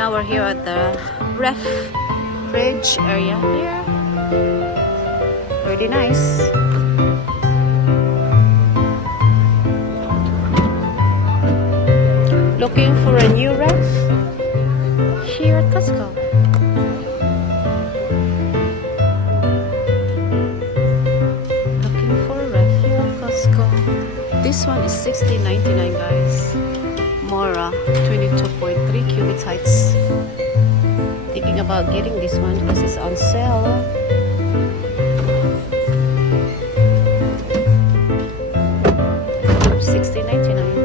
Now we're here at the fridge area here. Really nice. Looking for a new ref here at Costco. Looking for a ref here at Costco. This one is $16.99, guys. Mora 22.3 cubic heights. Thinking about getting this one because it's on sale. $16.99.